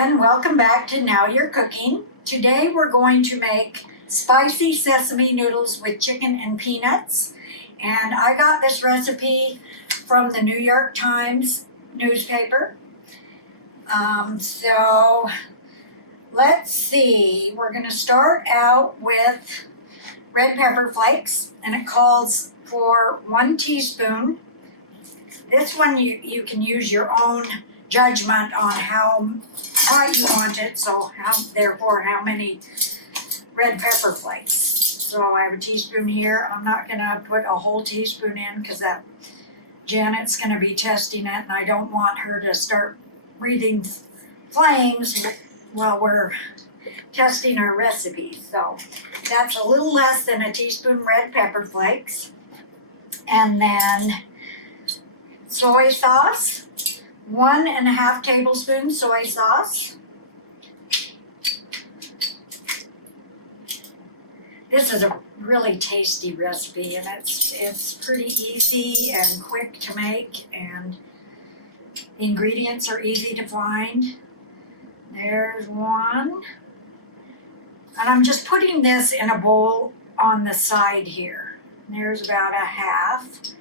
again, welcome back to Now You're Cooking. Today we're going to make spicy sesame noodles with chicken and peanuts. And I got this recipe from the New York Times newspaper. So let's see, we're going to start out with red pepper flakes, and it calls for 1 teaspoon. This one you can use your own judgment on how hot you want it, so therefore how many red pepper flakes. So I have a teaspoon here. I'm not gonna put a whole teaspoon in because that Janet's gonna be testing it, and I don't want her to start breathing flames while we're testing our recipe. So that's a little less than a teaspoon red pepper flakes. And then soy sauce, 1.5 tablespoons soy sauce. This is a really tasty recipe, and it's pretty easy and quick to make, and the ingredients are easy to find. There's one. And I'm just putting this in a bowl on the side here. There's about 1/2.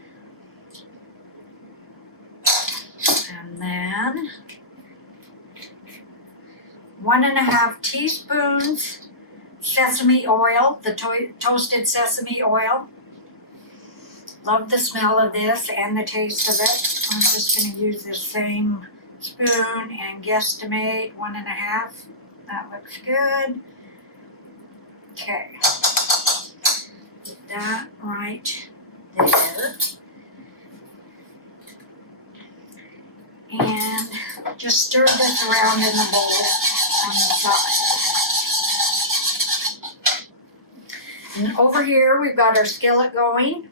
And then 1.5 teaspoons sesame oil, the toasted sesame oil. Love the smell of this and the taste of it. I'm just going to use this same spoon and guesstimate 1.5. That looks good. Okay, put that right there. And just stir this around in the bowl on the side. And over here we've got our skillet going,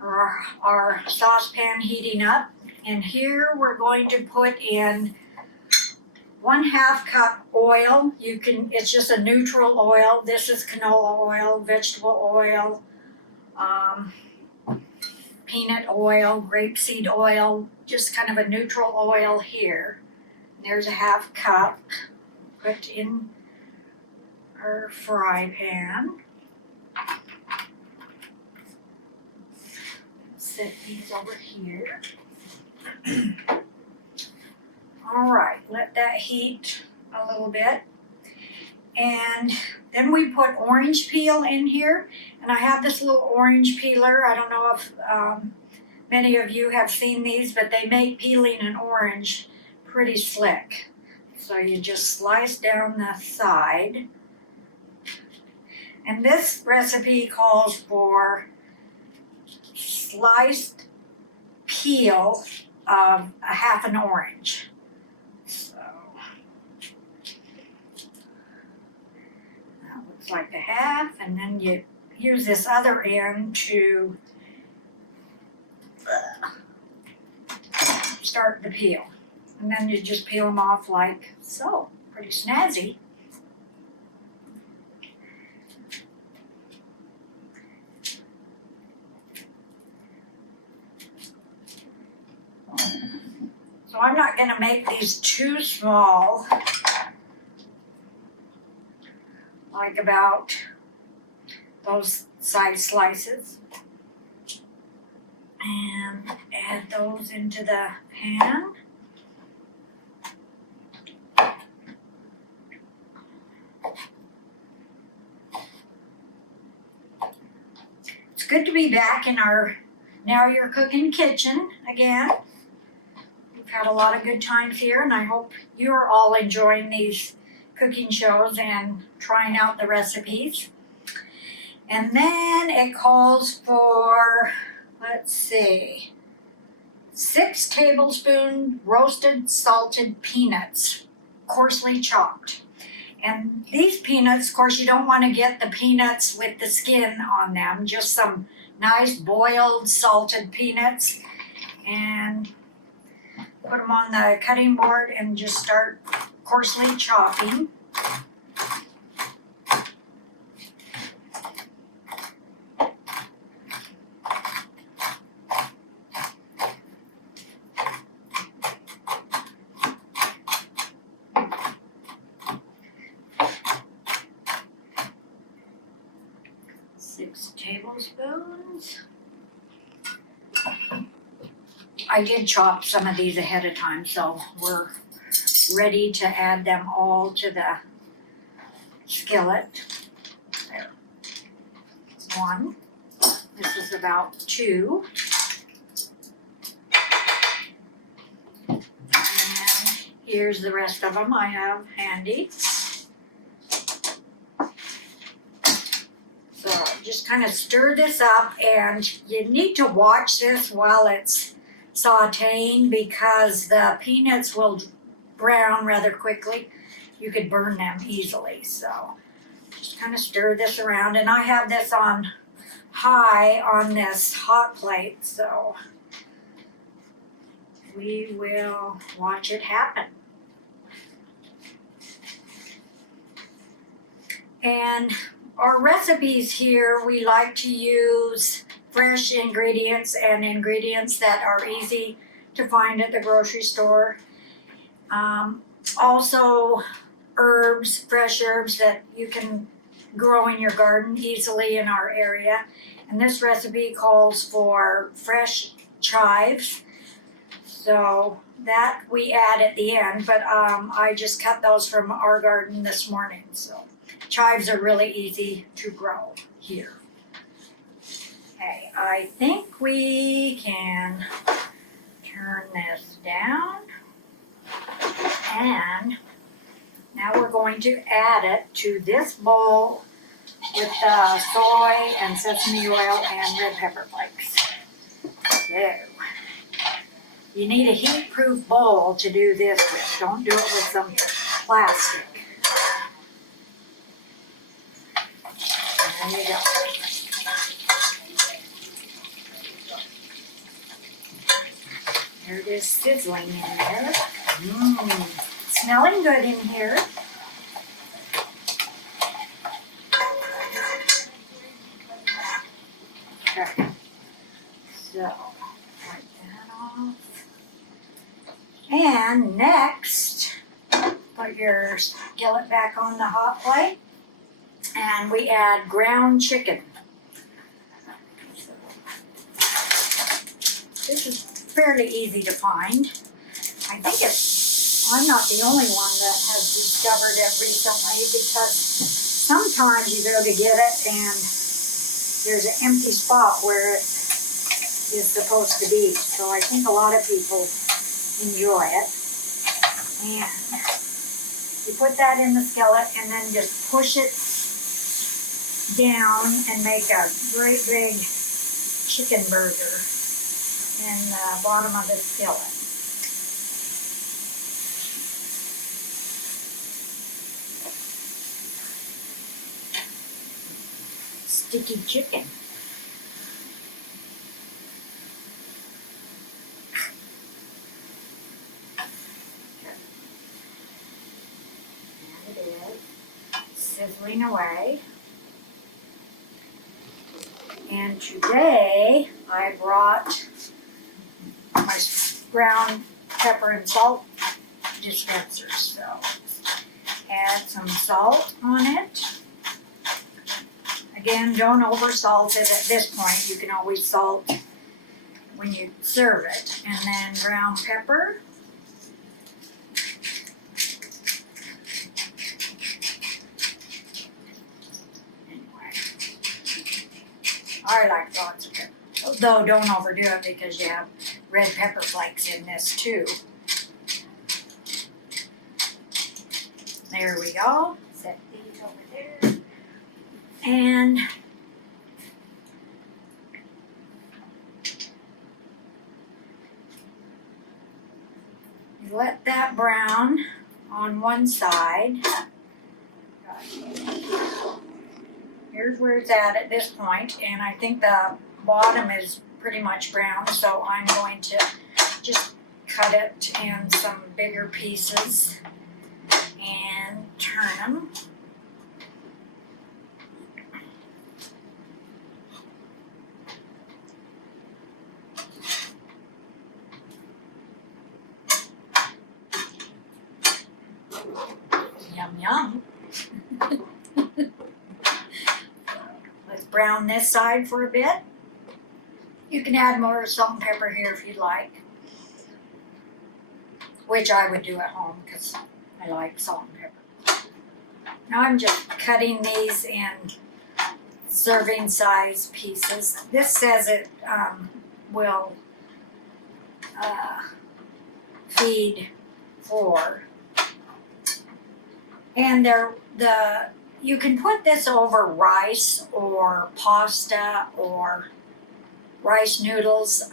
our saucepan heating up. And here we're going to put in 1/2 cup oil. It's just a neutral oil. This is canola oil, vegetable oil, peanut oil, grapeseed oil, just kind of a neutral oil here. There's 1/2 cup. Put in our fry pan. Set these over here. All right, let that heat a little bit. And then we put orange peel in here. And I have this little orange peeler. I don't know if many of you have seen these, but they make peeling an orange pretty slick. So you just slice down the side. And this recipe calls for sliced peel of 1/2 an orange. So that looks like 1/2, and then you use this other end to start the peel. And then you just peel them off like so. Pretty snazzy. So I'm not going to make these too small, like about those size slices. And add those into the pan. It's good to be back in our Now You're Cooking kitchen again. We've had a lot of good times here, and I hope you're all enjoying these cooking shows and trying out the recipes. And then it calls for, let's see, 6 tablespoons roasted salted peanuts, coarsely chopped. And these peanuts, of course, you don't want to get the peanuts with the skin on them, just some nice boiled salted peanuts. And put them on the cutting board and just start coarsely chopping. 6 tablespoons. I did chop some of these ahead of time, so we're ready to add them all to the skillet. There. 1. This is about 2. And here's the rest of them I have handy. So just kind of stir this up, and you need to watch this while it's sauteing because the peanuts will brown rather quickly. You could burn them easily. So just kind of stir this around, and I have this on high on this hot plate, so we will watch it happen. And our recipes here, we like to use fresh ingredients and ingredients that are easy to find at the grocery store. Also herbs, fresh herbs that you can grow in your garden easily in our area. And this recipe calls for fresh chives. So that we add at the end, but I just cut those from our garden this morning. So chives are really easy to grow here. Okay, I think we can turn this down. And now we're going to add it to this bowl with soy and sesame oil and red pepper flakes. So, you need a heat-proof bowl to do this with. Don't do it with some plastic. There you go. There it is sizzling in there. Smelling good in here. Okay. So, wipe that off. And next, put your skillet back on the hot plate. And we add ground chicken. So, this is fairly easy to find. I think I'm not the only one that has discovered it recently because sometimes you go to get it and there's an empty spot where it is supposed to be. So I think a lot of people enjoy it. And you put that in the skillet and then just push it down and make a great big chicken burger in the bottom of the skillet. Sticky chicken. And it is sizzling away. And today I brought my ground pepper and salt dispensers. So add some salt on it. Again, don't over salt it at this point. You can always salt when you serve it. And then ground pepper. Anyway, I like lots of pepper. Though don't overdo it because you have red pepper flakes in this too. There we go. Set these over there. And let that brown on one side. Here's where it's at this point, and I think the bottom is pretty much brown, so I'm going to just cut it in some bigger pieces and turn them. Yum, yum. Let's brown this side for a bit. You can add more salt and pepper here if you'd like, which I would do at home because I like salt and pepper. Now I'm just cutting these in serving size pieces. This says it will feed 4. And you can put this over rice or pasta or rice noodles.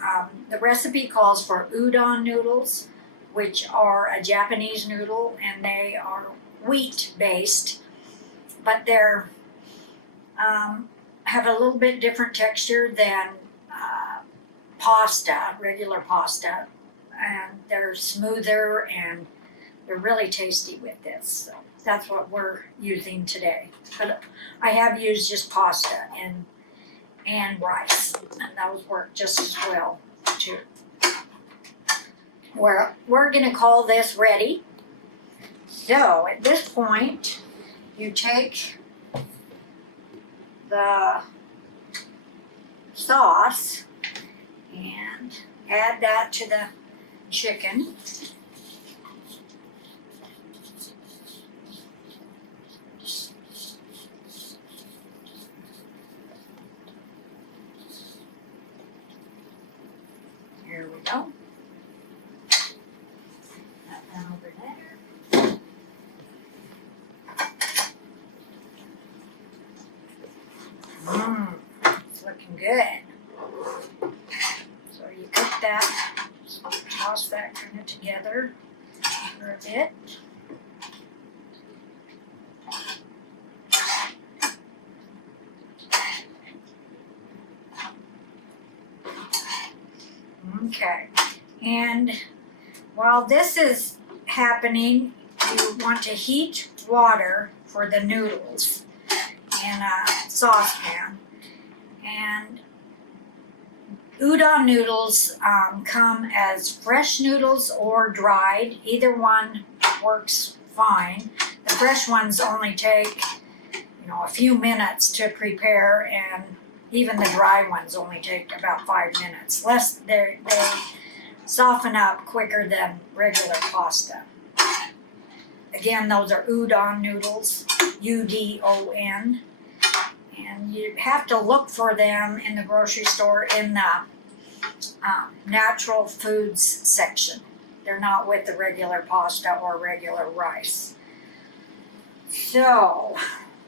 The recipe calls for udon noodles, which are a Japanese noodle, and they are wheat based, but they're have a little bit different texture than pasta, regular pasta, and they're smoother and they're really tasty with this. So that's what we're using today. But I have used just pasta and rice, and those work just as well too. We're gonna call this ready. So at this point, you take the sauce and add that to the chicken. Here we go. That one over there. It's looking good. So you cook that, toss that kind of together for a bit. Okay, and while this is happening, you want to heat water for the noodles in a saucepan. And udon noodles come as fresh noodles or dried. Either one works fine. The fresh ones only take, a few minutes to prepare, and even the dry ones only take about 5 minutes. They soften up quicker than regular pasta. Again, those are udon noodles, UDON. And you have to look for them in the grocery store in the natural foods section. They're not with the regular pasta or regular rice. So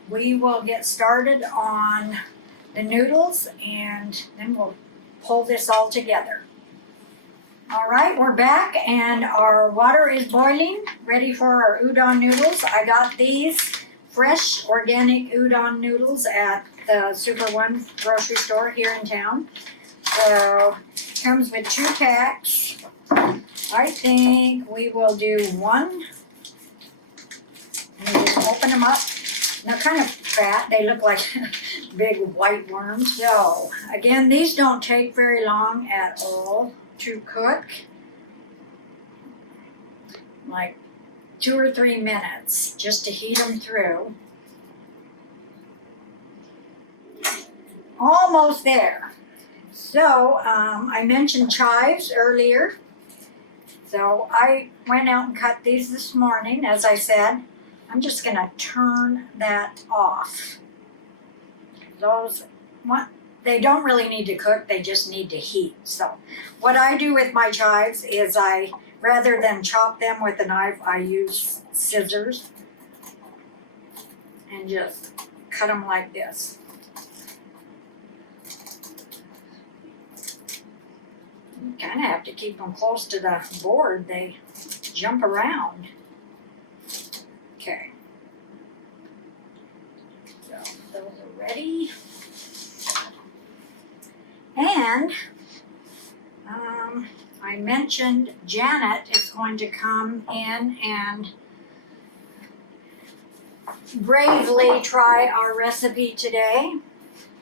we will get started on the noodles, and then we'll pull this all together. All right, we're back, and our water is boiling, ready for our udon noodles. I got these fresh organic udon noodles at the Super One grocery store here in town. So it comes with 2 packs. I think we will do 1. And we just open them up. They're kind of fat. They look like big white worms. So again, these don't take very long at all to cook. Like 2 or 3 minutes just to heat them through. Almost there. So I mentioned chives earlier. So I went out and cut these this morning. As I said, I'm just going to turn that off. They don't really need to cook, they just need to heat. So what I do with my chives is rather than chop them with a knife, I use scissors and just cut them like this. You kind of have to keep them close to the board, they jump around. Okay. So those are ready. And I mentioned Janet is going to come in and bravely try our recipe today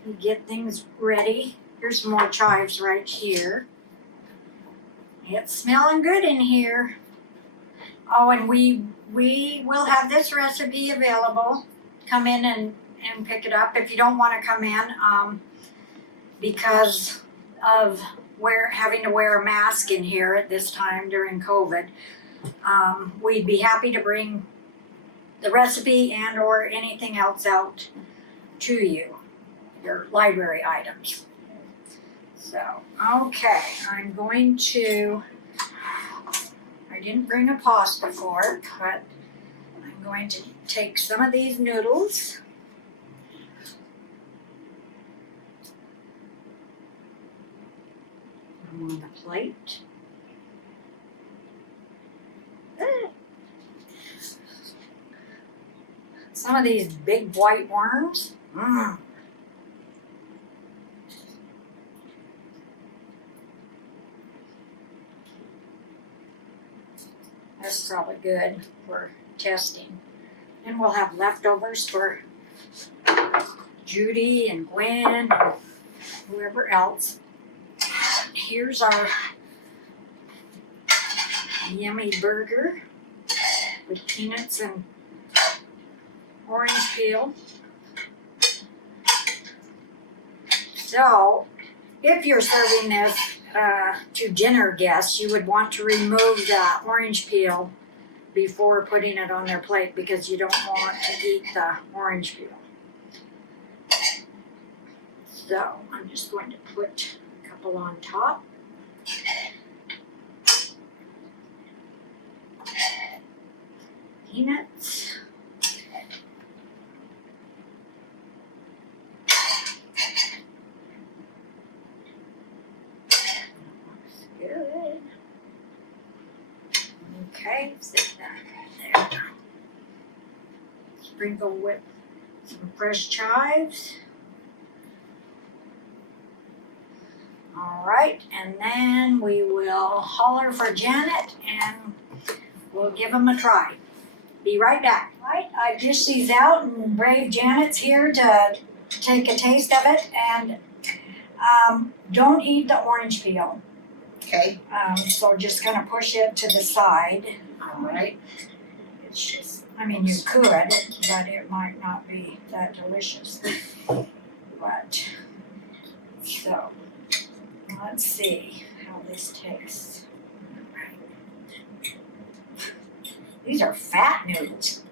and get things ready. Here's some more chives right here. It's smelling good in here. Oh, and we will have this recipe available. Come in and pick it up if you don't want to come in, because of having to wear a mask in here at this time during COVID. We'd be happy to bring the recipe and or anything else out to you, your library items. So, okay, I didn't bring a pasta fork, but I'm going to take some of these noodles. On the plate. Some of these big white worms. That's probably good for testing. And we'll have leftovers for Judy and Gwen and whoever else. Here's our yummy burger with peanuts and orange peel. So, if you're serving this to dinner guests, you would want to remove the orange peel before putting it on their plate because you don't want to eat the orange peel. So, I'm just going to put a couple on top. Peanuts. Good. Okay, sit that there. Sprinkle with some fresh chives. All right, and then we will holler for Janet and we'll give them a try. Be right back. All right, I dish these out and brave Janet's here to take a taste of it, and don't eat the orange peel. Okay. So just kind of push it to the side. All right. It's just, I mean, you could, but it might not be that delicious. But, so, let's see how this tastes. These are fat noodles.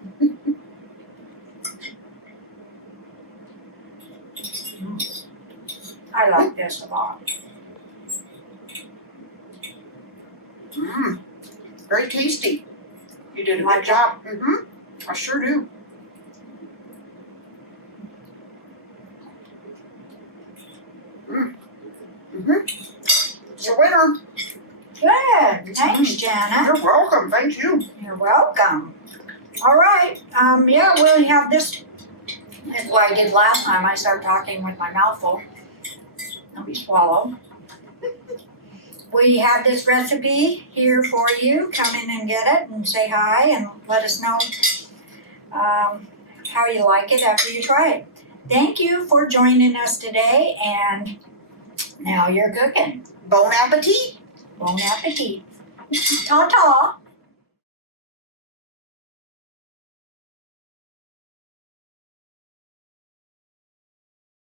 I like this a lot. Very tasty. You did a Like good job. I sure do. It's a winner. Good. Thanks, Janet. You're welcome. Thank you. You're welcome. All right. Yeah, we'll have this. That's what I did last time. I started talking with my mouth full. Let me swallow. We have this recipe here for you. Come in and get it and say hi and let us know how you like it after you try it. Thank you for joining us today, and now you're cooking. Bon appetit. Bon appetit. Ta-ta.